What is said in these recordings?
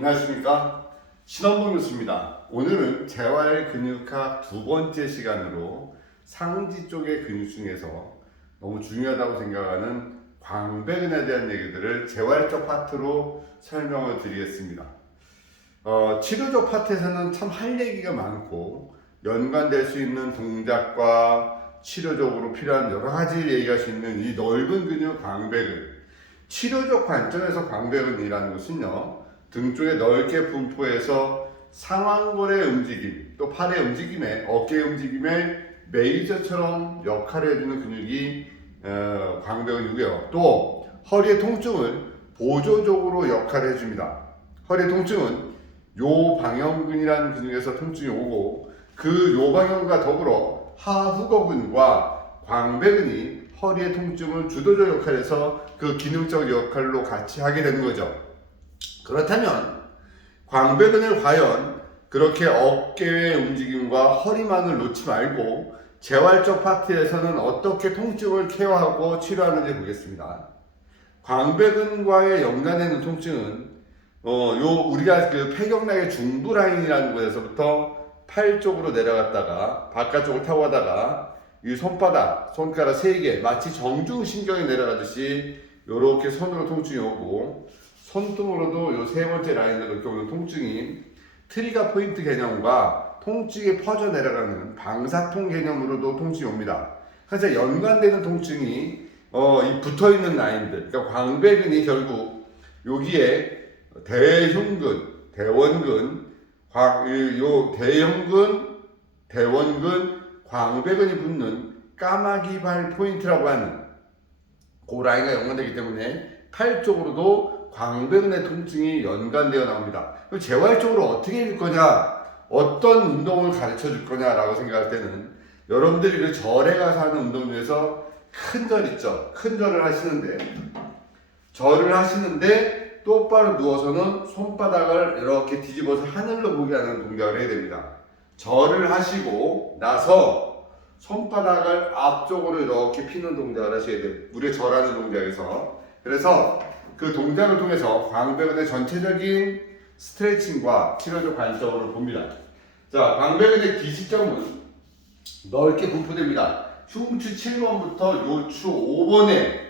안녕하십니까, 신원봉 교수입니다. 오늘은 재활근육학 두 번째 시간으로 상지 쪽의 근육 중에서 너무 중요하다고 생각하는 광배근에 대한 얘기들을 재활적 파트로 설명을 드리겠습니다. 치료적 파트에서는 참 할 얘기가 많고 연관될 수 있는 동작과 치료적으로 필요한 여러 가지 얘기할 수 있는 이 넓은 근육 광배근. 치료적 관점에서 광배근이라는 것은요, 등 쪽에 넓게 분포해서 상완골의 움직임, 또 팔의 움직임에, 어깨의 움직임에 메이저처럼 역할을 해주는 근육이 광배근이고요. 또 허리의 통증을 보조적으로 역할을 해줍니다. 허리의 통증은 요방형근이라는 근육에서 통증이 오고, 그 요방형과 더불어 하후거근과 광배근이 허리의 통증을 주도적 역할에서 그 기능적 역할로 같이 하게 되는 거죠. 그렇다면 광배근을 과연 그렇게 어깨의 움직임과 허리만을 놓지 말고 재활적 파트에서는 어떻게 통증을 케어하고 치료하는지 보겠습니다. 광배근과의 연관되는 통증은 우리가 그 폐경락의 중부 라인이라는 곳에서부터 팔 쪽으로 내려갔다가 바깥쪽을 타고 가다가 이 손바닥, 손가락 3개 마치 정중신경이 내려가듯이 이렇게 손으로 통증이 오고, 손등으로도 이 세 번째 라인으로 이렇게 오는 통증이 트리거 포인트 개념과 통증이 퍼져 내려가는 방사통 개념으로도 통증이 옵니다. 그래서 연관되는 통증이 이 붙어 있는 라인들, 그러니까 광배근이 결국 여기에 대흉근, 대원근, 대흉근, 대원근, 광배근이 붙는 까마귀발 포인트라고 하는 그 라인과 연관되기 때문에 팔 쪽으로도 광배근의 통증이 연관되어 나옵니다. 그럼 재활적으로 어떻게 해줄 거냐, 어떤 운동을 가르쳐 줄 거냐라고 생각할 때는 여러분들이 그 절에 가서 하는 운동 중에서 큰 절 있죠. 큰 절을 하시는데 똑바로 누워서는 손바닥을 이렇게 뒤집어서 하늘로 보게 하는 동작을 해야 됩니다. 절을 하시고 나서 손바닥을 앞쪽으로 이렇게 피는 동작을 하셔야 돼요. 우리가 절하는 동작에서. 그래서 그 동작을 통해서 광배근의 전체적인 스트레칭과 치료적 관점으로 봅니다. 자, 광배근의 기시점은 넓게 분포됩니다. 흉추 7번부터 요추 5번에,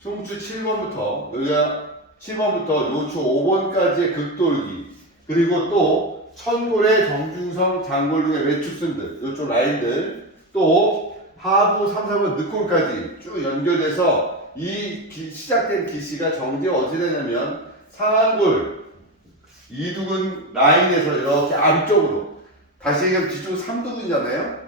흉추 7번부터 여기가 7번부터 요추 5번까지의 극돌기, 그리고 또 천골의 정중성, 장골 등의 외축선들, 이쪽 라인들, 또 하부 3, 4번 늑골까지 쭉 연결돼서 이 시작된 기시가 정제 어떻게 되냐면 상완골 이두근 라인에서 이렇게 안쪽으로, 다시 얘기하면 뒤쪽은 3두근이잖아요.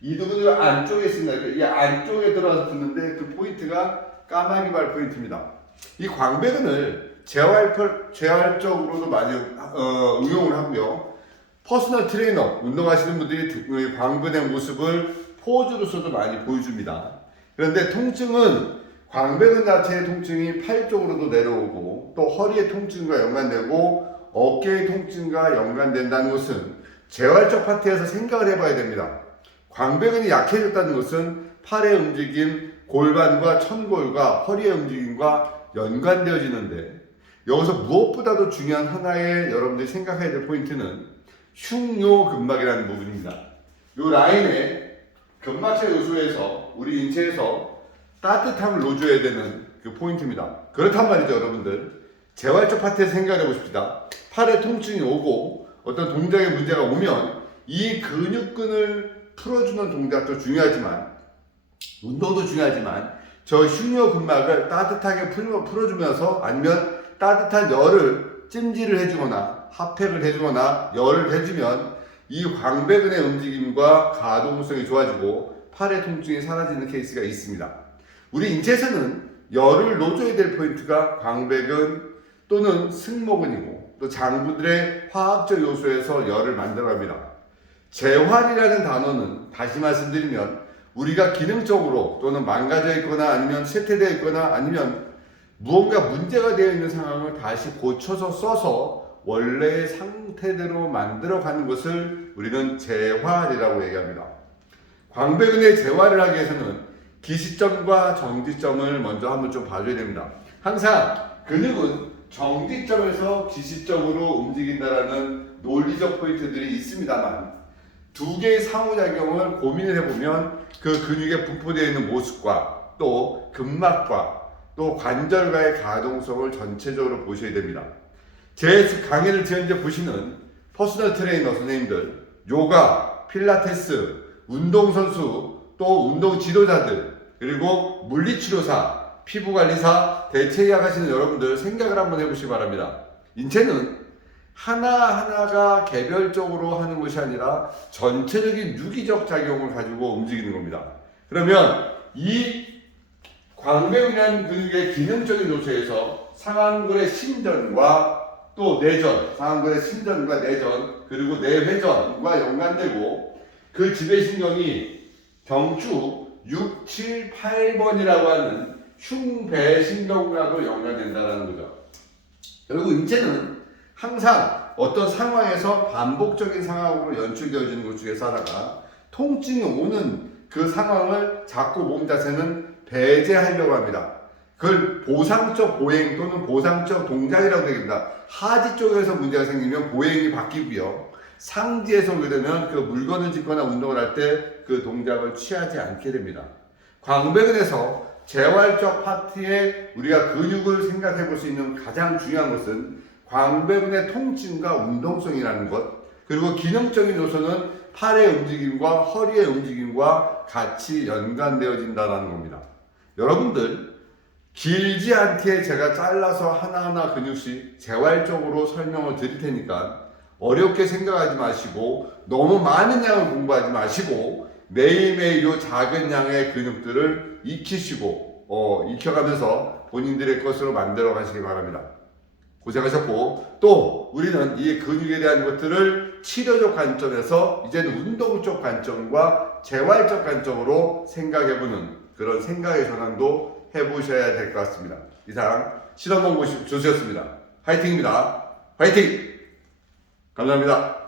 이두근이 안쪽에 있습니다. 이 안쪽에 들어가서 붙는데 그 포인트가 까마귀발 포인트입니다. 이 광배근을 재활적으로도 많이 응용을 하고요. 퍼스널 트레이너, 운동하시는 분들이 광배근의 모습을 포즈로서도 많이 보여줍니다. 그런데 통증은 광배근 자체의 통증이 팔 쪽으로도 내려오고, 또 허리의 통증과 연관되고 어깨의 통증과 연관된다는 것은 재활적 파트에서 생각을 해봐야 됩니다. 광배근이 약해졌다는 것은 팔의 움직임, 골반과 천골과 허리의 움직임과 연관되어지는데, 여기서 무엇보다도 중요한 하나의 여러분들이 생각해야 될 포인트는 흉요근막이라는 부분입니다. 이 라인의 근막체 요소에서 우리 인체에서 따뜻함을 넣어줘야 되는 그 포인트입니다. 그렇단 말이죠, 여러분들. 재활적 파트에서 생각해 보십시다. 팔에 통증이 오고 어떤 동작에 문제가 오면 이 근육근을 풀어주는 동작도 중요하지만, 운동도 중요하지만, 저 흉요근막을 따뜻하게 풀어주면서, 아니면 따뜻한 열을 찜질을 해주거나 핫팩을 해주거나 열을 해주면 이 광배근의 움직임과 가동성이 좋아지고 팔의 통증이 사라지는 케이스가 있습니다. 우리 인체에서는 열을 넣어줘야 될 포인트가 광배근 또는 승모근이고, 또 장부들의 화학적 요소에서 열을 만들어갑니다. 재활이라는 단어는 다시 말씀드리면 우리가 기능적으로 또는 망가져 있거나 아니면 쇠퇴되어 있거나 아니면 무언가 문제가 되어 있는 상황을 다시 고쳐서 써서 원래의 상태대로 만들어가는 것을 우리는 재활이라고 얘기합니다. 광배근의 재활을 하기 위해서는 기시점과 정지점을 먼저 한번 좀 봐줘야 됩니다. 항상 근육은 정지점에서 기시적으로 움직인다라는 논리적 포인트들이 있습니다만 두 개의 상호작용을 고민을 해보면 그 근육에 분포되어 있는 모습과 또 근막과 또 관절과의 가동성을 전체적으로 보셔야 됩니다. 제 강의를 현재 보시는 퍼스널 트레이너 선생님들, 요가, 필라테스, 운동선수, 또 운동 지도자들, 그리고 물리치료사, 피부관리사, 대체의학 하시는 여러분들 생각을 한번 해보시기 바랍니다. 인체는 하나하나가 개별적으로 하는 것이 아니라 전체적인 유기적 작용을 가지고 움직이는 겁니다. 그러면 이 광배근이라는 근육의 기능적인 요소에서 상완근의 신전과 또 내전, 상완근의 신전과 내전, 그리고 내회전과 연관되고 그 지배신경이 경추 6, 7, 8번이라고 하는 흉배신경과도 연관된다는 거죠. 결국 인체는 항상 어떤 상황에서 반복적인 상황으로 연출되어지는 것 중에서 하나가 통증이 오는 그 상황을 자꾸 몸 자체는 배제하려고 합니다. 그걸 보상적 보행 또는 보상적 동작이라고 되겠습니다. 하지 쪽에서 문제가 생기면 보행이 바뀌고요. 상지에서 오게 되면 그 물건을 짚거나 운동을 할 때 그 동작을 취하지 않게 됩니다. 광배근에서 재활적 파트에 우리가 근육을 생각해 볼 수 있는 가장 중요한 것은 광배근의 통증과 운동성이라는 것, 그리고 기능적인 요소는 팔의 움직임과 허리의 움직임과 같이 연관되어진다는 겁니다. 여러분들 길지 않게 제가 잘라서 하나하나 근육씩 재활적으로 설명을 드릴 테니까 어렵게 생각하지 마시고 너무 많은 양을 공부하지 마시고 매일매일 이 작은 양의 근육들을 익히시고 익혀가면서 본인들의 것으로 만들어 가시기 바랍니다. 고생하셨고, 또 우리는 이 근육에 대한 것들을 치료적 관점에서 이제는 운동 쪽 관점과 재활적 관점으로 생각해보는 그런 생각의 전환도 해보셔야 될 것 같습니다. 이상 실험원 조수였습니다. 화이팅입니다. 화이팅! 감사합니다.